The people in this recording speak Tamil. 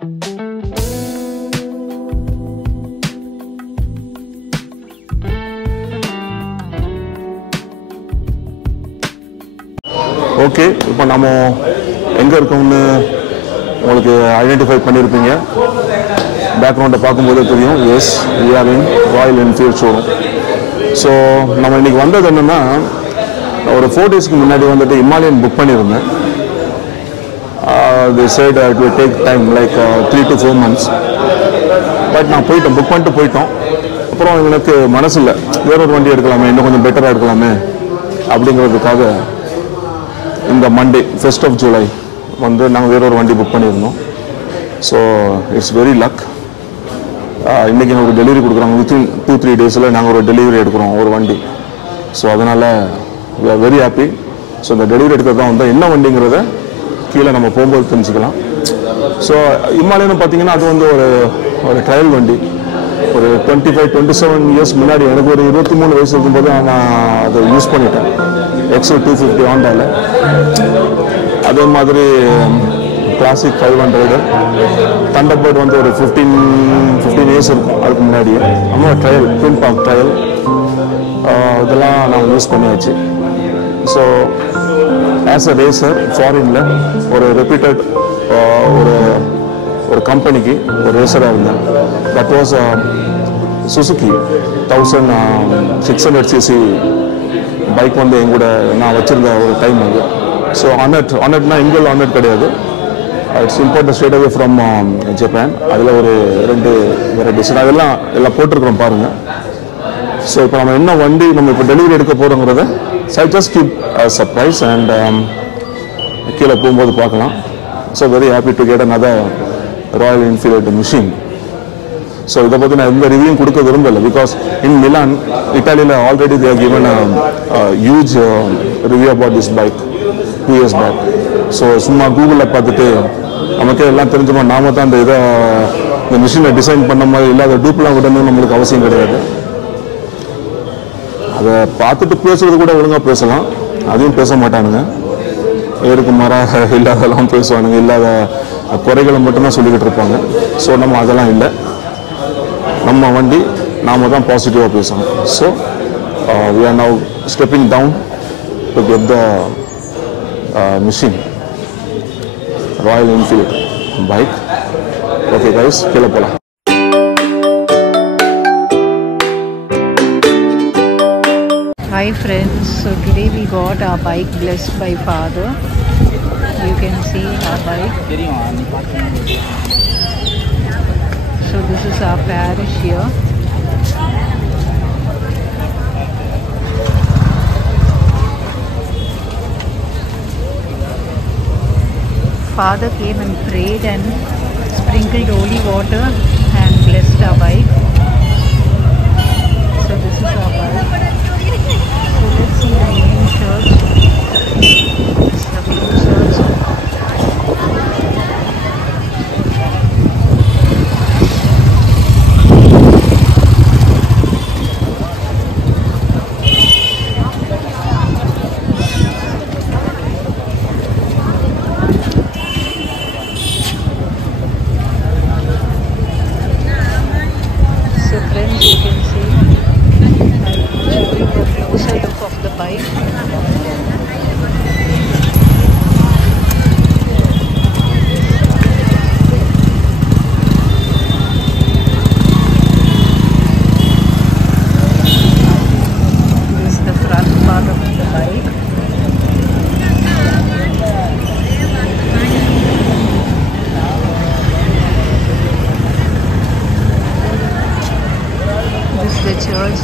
ஓகே, இப்போ நம்ம எங்கே இருக்கோம்னு உங்களுக்கு ஐடென்டிஃபை பண்ணியிருப்பீங்க. பேக்ரவுண்டை பார்க்கும்போதே தெரியும். Yes, we are in Royal Enfield showroom. So நம்ம இன்றைக்கி வந்தது என்னென்னா, ஒரு 4 daysக்கு முன்னாடி வந்துட்டு இமாலயன் புக் பண்ணியிருந்தேன். they said it will take time like 3 to 4 months. But நான் போயிட்டேன், புக் பண்ணிட்டு போயிட்டோம். அப்புறம் எனக்கு மனசு இல்லை, வேறொரு வண்டி எடுக்கலாமே, இன்னும் கொஞ்சம் பெட்டராக எடுக்கலாமே அப்படிங்கிறதுக்காக இந்த மண்டே 1st of July வந்து நாங்கள் வேறொரு வண்டி புக் பண்ணியிருந்தோம். So it's very luck. இன்றைக்கி எனக்கு டெலிவரி கொடுக்குறாங்க. வித்தின் 2-3 daysல நாங்கள் ஒரு டெலிவரி எடுக்கிறோம் ஒரு வண்டி. ஸோ அதனால் we are very happy. So இந்த டெலிவரி எடுக்கிறது தான் வந்து என்ன வண்டிங்கிறத கீழே நம்ம போகும்போது தெரிஞ்சுக்கலாம். ஸோ இமாலயன்னு பார்த்தீங்கன்னா அது வந்து ஒரு ட்ரையல் வண்டி. ஒரு 25-27 years முன்னாடி எனக்கு ஒரு 23 வயசு இருக்கும்போது நான் அதை யூஸ் பண்ணிட்டேன். எக்ஸல் 250 ஹாண்டாவில். அதே மாதிரி கிளாசிக் 500 தண்டர்பர்ட் வந்து ஒரு 15 years இருக்கும் அதுக்கு முன்னாடியே. நம்ம ட்ரையல், ட்வின் பார்க் ட்ரையல் இதெல்லாம் நான் யூஸ் பண்ணியாச்சு. ஸோ ஆஸ் அ ரேசர் ஃபாரினில் ஒரு ரெப்யூட்டட் ஒரு கம்பெனிக்கு ஒரு ரேசராக இருந்தேன். That was Suzuki 1600cc bike வந்து எங்கூட நான் வச்சுருந்த ஒரு டைம் அது. ஸோ ஆனட்னா இங்கே ஆனட் கிடையாது, it's import straight away from Japan. அதில் ஒரு 2 வெரைட்டிஸ் அதெல்லாம் போட்டிருக்கிறோம் பாருங்கள். ஸோ இப்போ நம்ம என்ன வண்டி நம்ம இப்போ டெலிவரி எடுக்க போகிறோங்கிறத ஜஸ்ட் கீப் சர்ப்ரைஸ் அண்ட் கீழே போகும்போது பார்க்கலாம். So very happy to get another Royal Enfield machine. ஸோ இதை பற்றி நான் எந்த ரிவ்யூவும் கொடுக்க விரும்பலை. பிகாஸ் இன் மிலான், இட்டாலியில் already they are given huge review about this bike 2 years back. So சும்மா கூகுளில் பார்த்துட்டு நமக்கே எல்லாம் தெரிஞ்சுமா, நாம தான் இந்த மிஷினை டிசைன் பண்ண மாதிரி இல்லாத டூப்லாம் விடணும்னு நம்மளுக்கு அவசியம் கிடையாது. அதை பார்த்துட்டு பேசுறது கூட ஒழுங்காக பேசலாம், அதையும் பேச மாட்டானுங்க. ஏருக்கு மாறாக இல்லாதெல்லாம் பேசுவானுங்க, இல்லாத குறைகளை மட்டும்தான் சொல்லிக்கிட்டு இருப்பாங்க. ஸோ நம்ம அதெல்லாம் இல்லை, நம்ம வண்டி நாம தான் பாசிட்டிவாக பேசணும். So we are now stepping down to get the machine, Royal Enfield bike. Okay guys, கீழே போகலாம். Hi friends, so today we got our bike blessed by Father. You can see our bike. So this is our parish here. Father came and prayed and sprinkled holy water and blessed our bike. So this is our bike. So let's see the main church. This is the main church. So friends, you can see a closer look of the bike. This is the front part of the bike. This is the church.